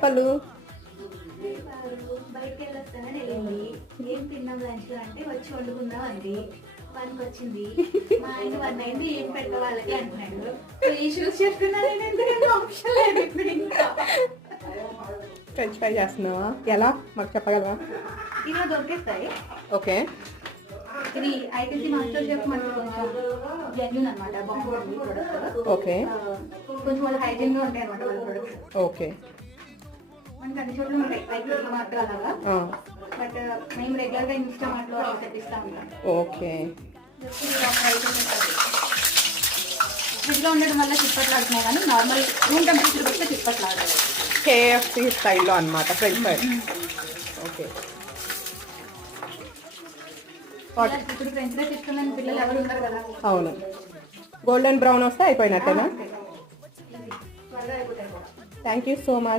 చెప్పలు? బయటకి వెళ్ళొస్తానని వెళ్ళింది. ఏం తిన్నాం లంచ్ అంటే వచ్చి వండుకుందాం అంది. పనికి వచ్చింది. మా ఆయన 1 అయింది, ఏం పెట్ట వాళ్ళకి అంటున్నాడు. ఇష్యూస్ చెప్తున్నా నేను ఎందుకంటే ఆప్షన్ లేదు ఇప్పుడు ఇంకా. ఫ్రెంచ్ ఫ్రై చేస్తున్నావా? ఎలా మాకు చెప్పగలవా? ఇలా దొరికేస్తాయి. ఓకే. ఇది ఐటీసీ మాస్టర్ షెఫ్ మనకి కొంచెం జెన్యూన్ అనమాట, బాగుంటుంది ప్రొడక్ట్. ఓకే. కొంచెం వాళ్ళు హైజీన్ గా ఉంటాయి అనమాట వాళ్ళ ప్రొడక్ట్స్. ఓకే. మనకి అన్ని చోట్ల ఉంటాయి ఐటీసీ మార్ట్ అలాగా. బట్ మేము రెగ్యులర్ గా ఇన్స్టామార్ట్ లో తెప్పిస్తా ఉంటాం. ఓకే. ఫ్రిడ్జ్ లో ఉండడం వల్ల చిప్పట్లాడుతున్నాయి, కానీ నార్మల్ రూమ్ టెంపరేచర్ వస్తే చిప్పట్లాడాలి. కేఎఫ్సి స్టైల్లో అనమాట ఫ్రెంచ్ ఫ్రై. ఓకే. ఇప్పుడు ఫ్రెంచ్ ఫ్రైస్ ఇష్టమైన పిల్లలు ఎవరు ఉండరు కదా. అవును. గోల్డెన్ బ్రౌన్ వస్తే అయిపోయినట్టేనా? త్వరగా అయిపోతాయి కూడా. Thank you so much.